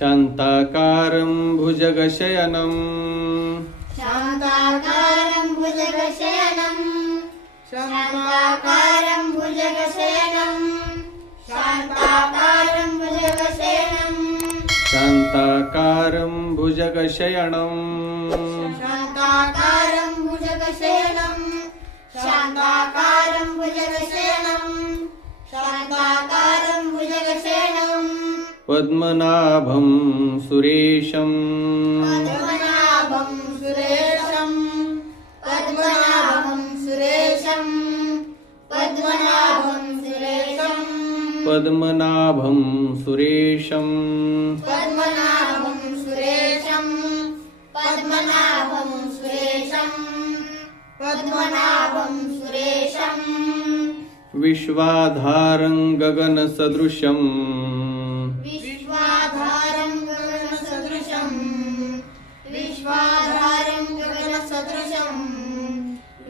शान्ताकारं भुजगशयनं शान्ताकारं भुजगशयनं शान्ताकारं भुजगशयनं शान्ताकारं भुजगशयनं शान्ताकारं भुजगशयनं शान्ताकारं भुजगशयनं शान्ताकारं भुजगशयनं शान्ताकारं भुजगशयनं पद्मनाभं सुरेशं पद्मनाभं सुरेशं पद्मनाभं सुरेशं पद्मनाभं सुरेशं पद्मनाभं सुरेशं पद्मनाभं सुरेशं पद्मनाभं सुरेशं पद्मनाभं सुरेशं विश्वाधारं गगनसदृशं विश्वाधारं गगनसदृशं विश्वाधारं गगनसदृशं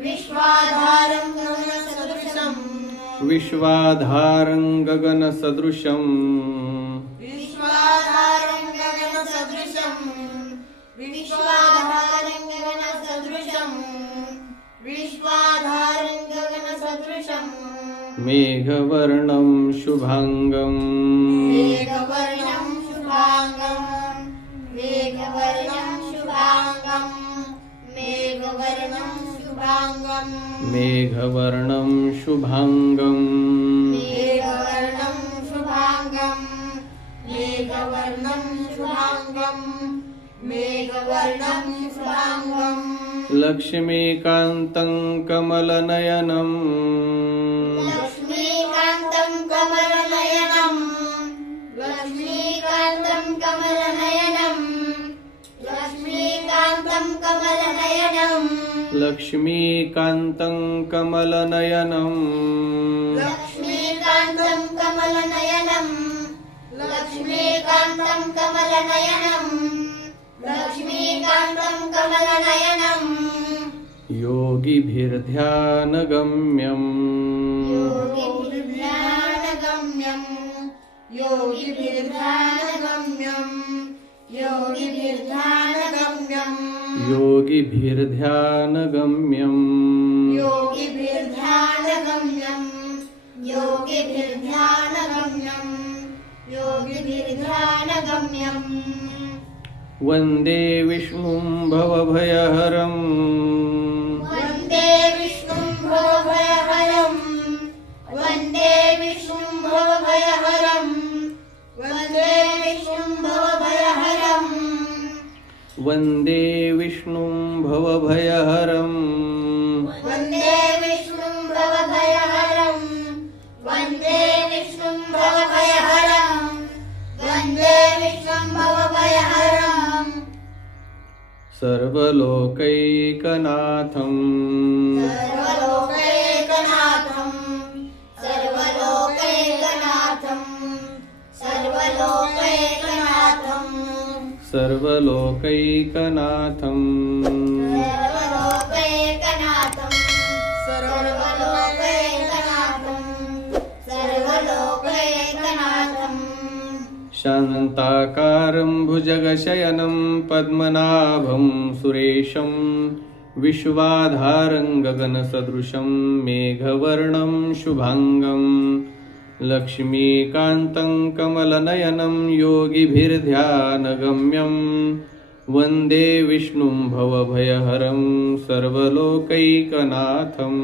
विश्वाधारं गगनसदृशं विश्वाधारं गगनसदृशं विश्वाधारं गगनसदृशं विश्वाधारं गगनसदृशं विश्वाधारं गगनसदृशं मेघवर्णं शुभांगं मेघवर्णं शुभांगं मेघवर्णं शुभांगं मेघवर्णं शुभांगं मेघवर्णं शुभांगं मेघवर्णं शुभांगं मेघवर्णं शुभांगं मेघवर्णं शुभांगं लक्ष्मीकान्तं कमलनयनं लक्ष्मीकान्तं कमलनयनं लक्ष्मीकान्तं कमलनयनं लक्ष्मीकान्तं कमलनयनं लक्ष्मीकान्तं कमलनयनं लक्ष्मीकान्तं कमलनयनं लक्ष्मीकान्तं कमलनयनं लक्ष्मीकान्तं कमलनयनं योगिभिर्ध्यानगम्यं योगिभिर्ध्यानगम्यं योगिभिर्ध्यानगम्यं योगिभिर्ध्यानगम्यं योगिभिर्ध्यानगम्यं योगिभिर्ध्यानगम्यं योगिभिर्ध्यानगम्यं योगिभिर्ध्यानगम्यं वन्दे विष्णुं भवभयहरं वन्दे विष्णुं भवभयहरं वन्दे विष्णुं भवभयहरं वन्दे विष्णुं भवभयहरं वन्दे विष्णुं भवभयहरं वन्दे विष्णुं भवभयहरं वन्दे विष्णुं भवभयहरं वन्दे विष्णुं भवभयहरं सर्वलोकैकनाथं सर्वलोकैकनाथं सर्वलोकैकनाथं सर्वलोकैकनाथं सर्वलोकैकनाथं सर्वलोकैकनाथं सर्वलोकैकनाथं सर्वलोकैकनाथं शान्ताकारं भुजगशयनं पद्मनाभं सुरेशं विश्वाधारं गगनसदृशं मेघवर्णं शुभांगं लक्ष्मीकान्तं कमलनयनं योगिभिर्ध्यानगम्यं वन्दे विष्णुं भवभयहरं सर्वलोकैकनाथम्